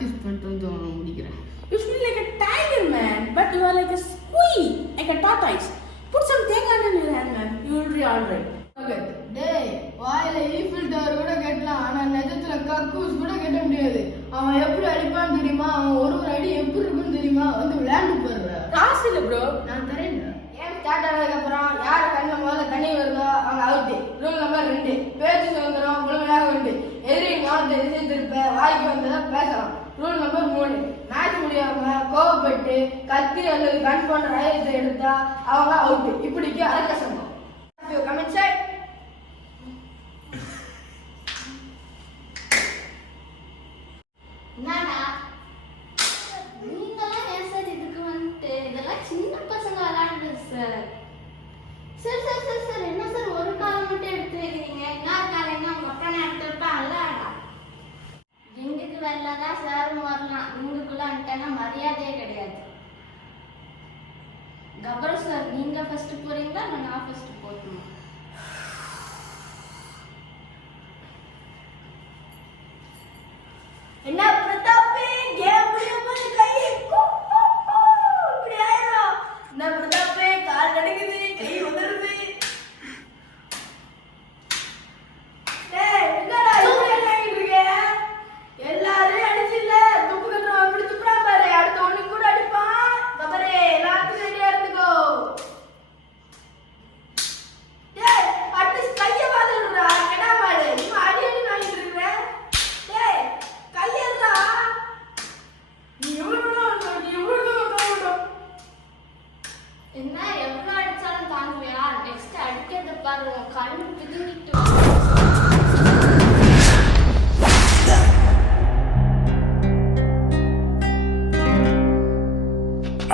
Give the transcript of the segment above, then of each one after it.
Practice பண்ணிட்டு வந்து முடிக்கிறேன். You should be like a tiger, man, but you are like a squee, like a tortoise. Put some தேங்காய் எண்ணெய் in your hand, man. You will be all right. Okay. டேய், வாயில Eiffel tower கூட கட்டலாம், ஆனா நெஜத்துல கக்கூஸ் கூட கட்ட முடியாது. அவன் எப்படி அடிப்பான்னு தெரியுமா? அவன் ஒரு அடி எப்படி இருக்குன்னு தெரியுமா? வந்து விளையாண்டு போடுற. காசு இல்லை ப்ரோ, நான் தரேன். ஏன் ஸ்டார்ட் ஆனதுக்கு அப்புறம் யார் கண்ணில் முதல்ல தண்ணி வருதோ அவங்க அவுட்டு. ரூல் நம்பர் 2, பேச்சு சுதந்திரம் முழுமையாக உண்டு. எதிரி கவனத்தை திசை திருப்ப வாய்க்கு வந்ததை பேசலாம். ரூல் நம்பர் 3, மேட்ச் முடியாம கோவப்பட்டு கத்தி அல்லது கன் போன்ற ஆயுதத்தை எடுத்தா அவங்க அவுட்டு. இப்படிக்கு அரக்க சம்பவம். Comment side. என்னடா நீங்களாம் ஏன் சார் இதுக்கு வந்துட்டு இதெல்லாம் சின்ன பசங்க விளையாடுறது sir. Sir sir sir sir என்ன சார் ஒரு காலம் மட்டும் எடுத்து வைக்கிறீங்க, இன்னொரு காலம் என்ன மொட்டை எடுத்துருப்பாங்கடா. ரிங்குக்கு வரலதான் சாரும் வரலாம், ரிங்குக்குள்ள வந்துட்டேன்னா மரியாதையே கிடையாது. கபர் சார் நீங்க ஃபர்ஸ்ட் போறீங்களா இல்லை நான் ஃபர்ஸ்ட் போகணுமா? என்ன பிரதாப்பே கேம் முடியும்போது கை இப்படி ஆயிரும். என்ன பிரதாப்பே கால் நடுக்குது, கை உதறுது. டேய் என்னடா இப்படி ஆகிட்டு இருக்க? எல்லாரும் அடிச்சில்ல, துப்பு கட்டுறவன் எப்படி துப்புறான் பாரு. அடுத்த ஒண்ணு கூட அடிப்பான். கபரே எல்லாத்துக்கும் ரெடியா இருந்துக்கோ. டேய் அட்லீஸ்ட் கையை வாதிடுறா கெடா மாடு. இவன் அடி அடி வாங்கிட்டு இருக்கிற. டேய் கையெடுறா. நீ எவ்வளவு என்ன எவ்வளவு அடிச்சாலும் தாங்குவியா? நெக்ஸ்ட் அடிக்கிறத பாரு, கண்ணு பிதுங்கிட்டு.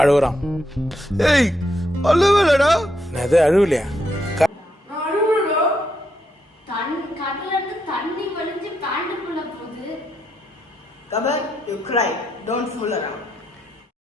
அழுகுறான். ஏய் அழுவலடா. நான் எதை அழுவலையா? கடல்ல இருந்து தண்ணி வழிஞ்சு பேண்டுக்குள்ள போகுது. கபர், you cry. Don't fool around.